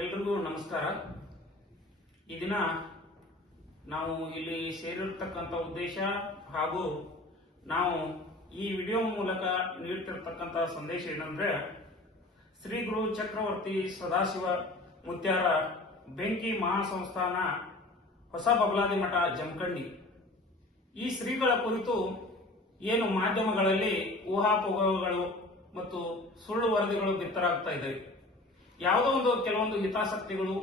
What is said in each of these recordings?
ಎಲ್ರಿಗೂ ನಮಸ್ಕಾರ. ಈ ದಿನ ನಾವು ಇಲ್ಲಿ ಸೇರಿರ್ತಕ್ಕಂಥ ಉದ್ದೇಶ ಹಾಗೂ ನಾವು ಈ ವಿಡಿಯೋ ಮೂಲಕ ನೀಡ್ತಿರ್ತಕ್ಕಂಥ ಸಂದೇಶ ಏನಂದ್ರೆ, ಶ್ರೀ ಗುರು ಚಕ್ರವರ್ತಿ ಸದಾಶಿವ ಮುತ್ಯಾರ ಬೆಂಕಿ ಮಹಾಸಂಸ್ಥಾನ ಹೊಸ ಬಬಲಾದಿ ಮಠ ಜಮಖಂಡಿ ಈ ಶ್ರೀಗಳ ಕುರಿತು ಏನು ಮಾಧ್ಯಮಗಳಲ್ಲಿ ಊಹಾಪೋಹಗಳು ಮತ್ತು ಸುಳ್ಳು ವರದಿಗಳು ಬಿತ್ತರಾಗ್ತಾ ಇದೆ. ಯಾವುದೋ ಒಂದು ಕೆಲವೊಂದು ಹಿತಾಸಕ್ತಿಗಳು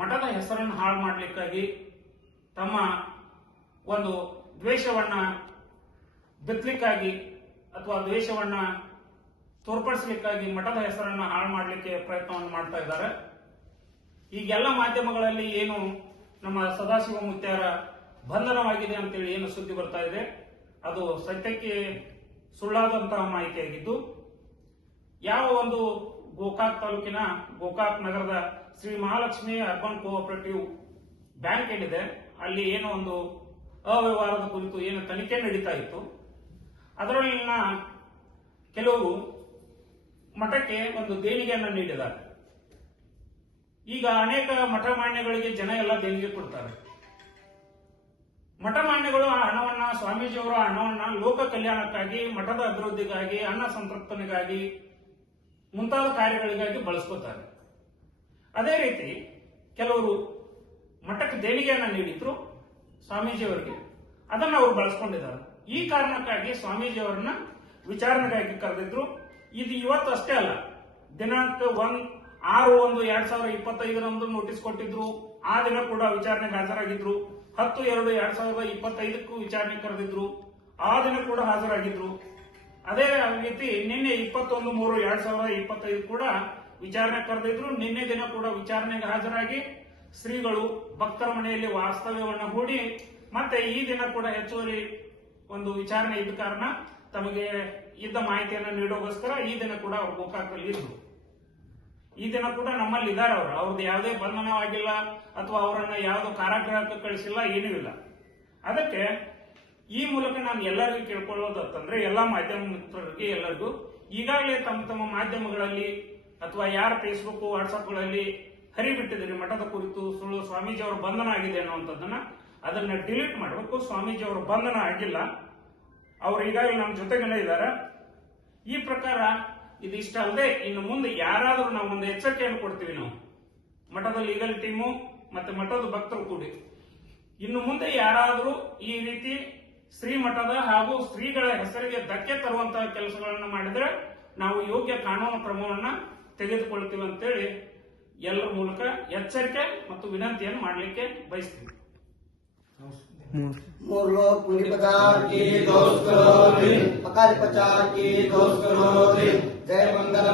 ಮಠದ ಹೆಸರನ್ನು ಹಾಳು ಮಾಡಲಿಕ್ಕಾಗಿ ತಮ್ಮ ಒಂದು ದ್ವೇಷವನ್ನ ಬಿತ್ತಲಿಕ್ಕಾಗಿ ಅಥವಾ ದ್ವೇಷವನ್ನ ತೋರ್ಪಡಿಸಲಿಕ್ಕಾಗಿ ಮಠದ ಹೆಸರನ್ನು ಹಾಳು ಮಾಡಲಿಕ್ಕೆ ಪ್ರಯತ್ನವನ್ನು ಮಾಡ್ತಾ ಇದ್ದಾರೆ. ಈಗೆಲ್ಲ ಮಾಧ್ಯಮಗಳಲ್ಲಿ ಏನು ನಮ್ಮ ಸದಾಶಿವ ಮುತ್ಯಾರ ಬಂಧನವಾಗಿದೆ ಅಂತೇಳಿ ಏನು ಸುದ್ದಿ ಬರ್ತಾ ಇದೆ, ಅದು ಸತ್ಯಕ್ಕೆ ಸುಳ್ಳಾದಂತಹ ಮಾಹಿತಿಯಾಗಿದ್ದು, ಯಾವ ಒಂದು ಗೋಕಾಕ್ ತಾಲೂಕಿನ ಗೋಕಾಕ್ ನಗರದ Shri Mahalakshmi urban cooperative bank ಏನಿದೆ, ಅಲ್ಲಿ ಏನೋ ಒಂದು ಅವ್ಯವಹಾರದ ಕುರಿತು ಏನು ತನಿಖೆ ನಡೀತಾ ಇತ್ತು. ಅದರಲ್ಲಿನ ಕೆಲವರು ಮಠಕ್ಕೆ ಒಂದು ದೇಣಿಗೆಯನ್ನು ನೀಡಿದ್ದಾರೆ. ಈಗ ಅನೇಕ ಮಠಮಾನ್ಯಗಳಿಗೆ ಜನ ಎಲ್ಲ ದೇಣಿಗೆ ಕೊಡ್ತಾರೆ. ಮಠಮಾನ್ಯಗಳು ಆ ಹಣವನ್ನ, ಸ್ವಾಮೀಜಿಯವರ ಹಣವನ್ನ ಲೋಕ ಕಲ್ಯಾಣಕ್ಕಾಗಿ, ಮಠದ ಅಭಿವೃದ್ಧಿಗಾಗಿ, ಅನ್ನ ಸಂತೃಪ್ತನೆಗಾಗಿ, ಮುಂತಾದ ಕಾರ್ಯಗಳಿಗಾಗಿ ಬಳಸ್ಕೋತಾರೆ. ಅದೇ ರೀತಿ ಕೆಲವರು ಮಠಕ್ಕೆ ದೇಣಿಗೆಯನ್ನ ನೀಡಿದ್ರು ಸ್ವಾಮೀಜಿಯವರಿಗೆ, ಅದನ್ನ ಅವರು ಬಳಸ್ಕೊಂಡಿದ್ದಾರೆ. ಈ ಕಾರಣಕ್ಕಾಗಿ ಸ್ವಾಮೀಜಿಯವರನ್ನ ವಿಚಾರಣೆಗಾಗಿ ಕರೆದಿದ್ರು. ಇದು ಇವತ್ತು ಅಷ್ಟೇ ಅಲ್ಲ, ದಿನಾಂಕ 6/1/2025 ನೋಟಿಸ್ ಕೊಟ್ಟಿದ್ರು. ಆ ದಿನ ಕೂಡ ವಿಚಾರಣೆಗೆ ಹಾಜರಾಗಿದ್ರು. 10/2/2025 ವಿಚಾರಣೆ ಕರೆದಿದ್ರು. ಆ ದಿನ ಕೂಡ ಹಾಜರಾಗಿದ್ರು. ಅದೇ ರೀತಿ ನಿನ್ನೆ 21/3/2025 ಕೂಡ ವಿಚಾರಣೆ ಕರೆದಿದ್ರು. ನಿನ್ನೆ ದಿನ ಕೂಡ ವಿಚಾರಣೆಗೆ ಹಾಜರಾಗಿ ಶ್ರೀಗಳು ಭಕ್ತರ ಮನೆಯಲ್ಲಿ ವಾಸ್ತವ್ಯವನ್ನ ಹೂಡಿ ಮತ್ತೆ ಈ ದಿನ ಕೂಡ ಹೆಚ್ಚುವರಿ ಒಂದು ವಿಚಾರಣೆ ಇದ್ದ ಕಾರಣ ತಮಗೆ ಇದ್ದ ಮಾಹಿತಿಯನ್ನು ನೀಡೋಗೋಸ್ಕರ ಈ ದಿನ ಕೂಡ ಅವರು ಗೋಕಾಕಲ್ಲಿ ಇದ್ರು. ಈ ದಿನ ಕೂಡ ನಮ್ಮಲ್ಲಿ ಇದ್ದಾರೆ. ಅವ್ರದ್ದು ಯಾವುದೇ ಬಂಧನವಾಗಿಲ್ಲ ಅಥವಾ ಅವರನ್ನ ಯಾವುದೋ ಕಾರಾಗೃಹಕ್ಕೆ ಕಳಿಸಿಲ್ಲ, ಏನೂ ಇಲ್ಲ. ಅದಕ್ಕೆ ಈ ಮೂಲಕ ನಾನು ಎಲ್ಲರಿಗೂ ಕೇಳ್ಕೊಳ್ಳೋದಂತಂದ್ರೆ, ಎಲ್ಲಾ ಮಾಧ್ಯಮ ಮಿತ್ರರಿಗೆ ಎಲ್ಲರಿಗೂ ಈಗಾಗಲೇ ತಮ್ಮ ತಮ್ಮ ಮಾಧ್ಯಮಗಳಲ್ಲಿ ಅಥವಾ ಯಾರ ಫೇಸ್ಬುಕ್ ವಾಟ್ಸ್ಆಪ್ಗಳಲ್ಲಿ ಹರಿಬಿಟ್ಟಿದ್ದೀರಿ ಮಠದ ಕುರಿತು ಸುಳ್ಳು ಸ್ವಾಮೀಜಿ ಅವರ ಬಂಧನ ಆಗಿದೆ ಅನ್ನುವಂಥದ್ದನ್ನ, ಅದನ್ನ ಡಿಲೀಟ್ ಮಾಡಬೇಕು. ಸ್ವಾಮೀಜಿ ಅವರ ಬಂಧನ ಆಗಿಲ್ಲ, ಅವರು ಈಗಾಗಲೇ ನಮ್ಮ ಜೊತೆಗೇನೆ ಇದ್ದಾರೆ. ಈ ಪ್ರಕಾರ ಇದಿಷ್ಟ ಅಲ್ಲದೆ ಇನ್ನು ಮುಂದೆ ಯಾರಾದರೂ ನಾವು ಒಂದು ಎಚ್ಚರಿಕೆಯನ್ನು ಕೊಡ್ತೀವಿ. ನಾವು ಮಠದ ಲೀಗಲ್ ಟೀಮು ಮತ್ತೆ ಮಠದ ಭಕ್ತರು ಕೂಡಿ ಇನ್ನು ಮುಂದೆ ಯಾರಾದರೂ ಈ ರೀತಿ ಶ್ರೀಮಠದ ಹಾಗೂ ಶ್ರೀಗಳ ಹೆಸರಿಗೆ ಧಕ್ಕೆ ತರುವಂತಹ ಕೆಲಸಗಳನ್ನು ಮಾಡಿದ್ರೆ ನಾವು ಯೋಗ್ಯ ಕಾನೂನು ಕ್ರಮವನ್ನ ತೆಗೆದುಕೊಳ್ತೀವಿ ಅಂತೇಳಿ ಎಲ್ಲರ ಮೂಲಕ ಎಚ್ಚರಿಕೆ ಮತ್ತು ವಿನಂತಿಯನ್ನು ಮಾಡಲಿಕ್ಕೆ ಬಯಸ್ತೀವಿ. अकाल पचार की दोस्त जय मंगल